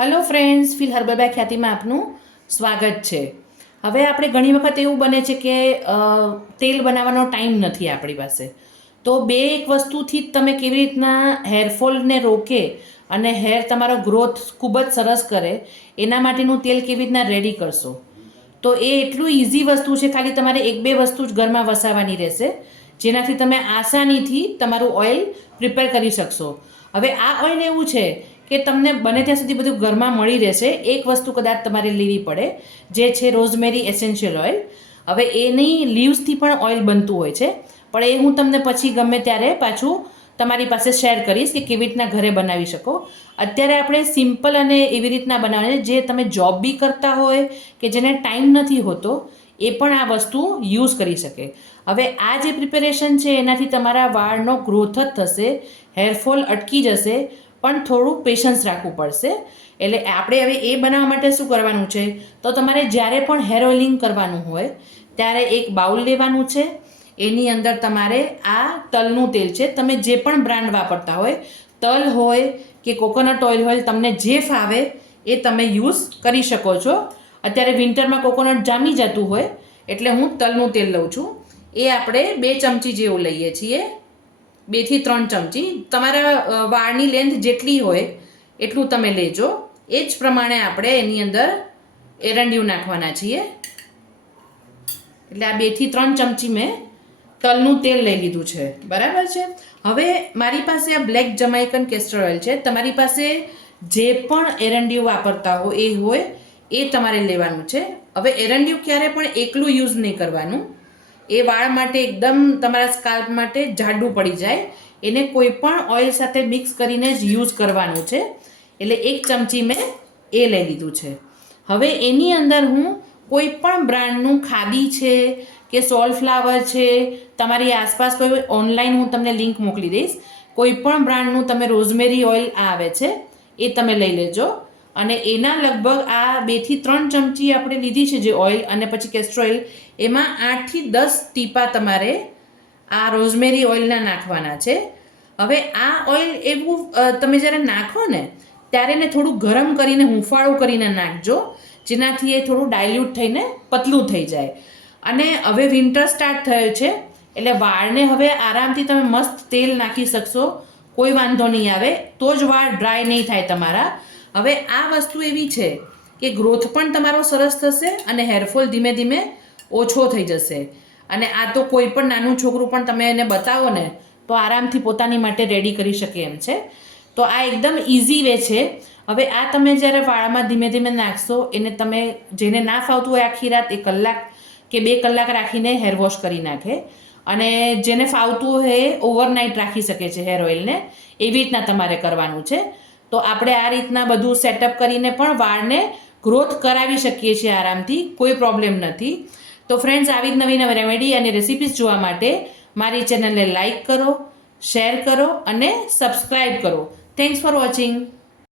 Hello friends, feel herbal by ખ્યાતિમાં આપનું સ્વાગત છે. હવે આપણે ઘણી વખત એવું બને છે કે તેલ બનાવવાનો ટાઈમ નથી આપણી પાસે, તો એક વસ્તુથી જ તમે કેવી રીતના હેરફોલને રોકે અને હેર તમારો ગ્રોથ ખૂબ જ સરસ કરે એના માટેનું તેલ કેવી રીતના રેડી કરશો. તો એ એટલું ઇઝી વસ્તુ છે, ખાલી તમારે 1-2 વસ્તુ જ ઘરમાં વસાવવાની રહેશે, જેનાથી તમે આસાનીથી તમારું ઓઇલ પ્રિપેર કરી શકશો. હવે આ ઓઇલ એવું છે કે તમને બને ત્યાં સુધી બધું ઘરમાં મળી રહેશે. એક વસ્તુ કદાચ તમારે લેવી પડે, જે છે રોઝમેરી એસેન્શિયલ ઓઇલ. હવે એની લીવ્સથી પણ ઓઇલ બનતું હોય છે, પણ એ હું તમને પછી ગમે ત્યારે પાછું તમારી પાસે શેર કરીશ કે કેવી રીતના ઘરે બનાવી શકો. અત્યારે આપણે સિમ્પલ અને એવી રીતના બનાવવાની, જે તમે જોબ બી કરતા હોય કે જેને ટાઈમ નથી હોતો એ પણ આ વસ્તુ યુઝ કરી શકે. હવે આ જે પ્રિપેરેશન છે એનાથી તમારા વાળનો ગ્રોથ જ થશે, હેરફોલ અટકી જશે, પણ થોડું પેશન્સ રાખવું પડશે. એટલે આપણે હવે એ બનાવવા માટે શું કરવાનું છે, તો તમારે જ્યારે પણ હેર ઓઇલિંગ કરવાનું હોય ત્યારે એક બાઉલ લેવાનું છે. એની અંદર તમારે આ તલનું તેલ છે, તમે જે પણ બ્રાન્ડ વાપરતા હોય, તલ હોય કે કોકોનટ ઓઇલ હોય, તમને જે ફાવે એ તમે યુઝ કરી શકો છો. અત્યારે વિન્ટરમાં કોકોનટ જામી જતું હોય એટલે હું તલનું તેલ લઉં છું. એ આપણે 2 ચમચી જેવું લઈએ છીએ, 2 થી 3 ચમચી. તમારા વાળની લેન્થ જેટલી હોય એટલું તમે લેજો. એ જ પ્રમાણે આપણે એની અંદર એરંડિયું નાખવાના છીએ. એટલે આ 2 થી 3 ચમચી મેં તલનું તેલ લઈ લીધું છે, બરાબર છે. હવે મારી પાસે આ બ્લેક જમાઇકન કેસ્ટર ઓઇલ છે. તમારી પાસે જે પણ એરંડિયું વાપરતા હો એ હોય એ તમારે લેવાનું છે. હવે એરંડિયું ક્યારે પણ એકલું યુઝ નહીં કરવાનું, એ વાળ માટે એકદમ તમારા સ્કાલ્પ માટે જાડું પડી જાય. એને કોઈ પણ ઓઇલ સાથે મિક્સ કરીને જ યુઝ કરવાનું છે. એટલે 1 ચમચી મેં એ લઈ લીધું છે. હવે એની અંદર હું કોઈ પણ બ્રાન્ડનું ખાદી છે કે સોલફ્લાવર છે, તમારી આસપાસ કોઈ ઓનલાઈન હું તમને લિંક મોકલી દઈશ, કોઈ પણ બ્રાન્ડનું તમે રોઝમેરી ઓઇલ આવે છે એ તમે લઈ લેજો. અને એના લગભગ આ 2 થી 3 ચમચી આપણે લીધી છે જે ઓઇલ, અને પછી કેસ્ટર ઓઇલ, એમાં 8 થી 10 ટીપા તમારે આ રોઝમેરી ઓઇલના નાખવાના છે. હવે આ ઓઇલ એવું તમે જ્યારે નાખો ને ત્યારે એને થોડું ગરમ કરીને હુંફાળું કરીને નાખજો, જેનાથી એ થોડું ડાયલ્યુટ થઈને પતલું થઈ જાય. અને હવે વિન્ટર સ્ટાર્ટ થયો છે એટલે વાળને હવે આરામથી તમે મસ્ત તેલ નાખી શકશો, કોઈ વાંધો નહીં આવે. તો જ વાળ ડ્રાય નહીં થાય તમારા. હવે આ વસ્તુ એવી છે કે ગ્રોથ પણ તમારો સરસ થશે અને હેરફોલ ધીમે ધીમે ઓછો થઈ જશે. અને આ તો કોઈ પણ નાનું છોકરું પણ તમે એને બતાવો ને તો આરામથી પોતાની માટે રેડી કરી શકે એમ છે. તો આ એકદમ ઇઝી વે છે. હવે આ તમે જ્યારે વાળમાં ધીમે ધીમે નાખશો, એને તમે જેને ના ફાવતું હોય આખી રાત 1 કલાક કે 2 કલાક રાખીને હેર વોશ કરી નાખે, અને જેને ફાવતું હોય એ ઓવરનાઇટ રાખી શકે છે હેર ઓઇલને. એવી રીતના તમારે કરવાનું છે. તો આપણે આ રીતના બધું સેટઅપ કરીને પણ વાળને ગ્રોથ કરાવી શકીએ છીએ આરામથી, કોઈ પ્રોબ્લેમ નથી. તો ફ્રેન્ડ્સ, આવી જ નવી નવી રેમેડી અને રેસિપીઝ જોવા માટે મારી ચેનલને લાઇક કરો, શેર કરો અને સબસ્ક્રાઈબ કરો. Thanks for watching.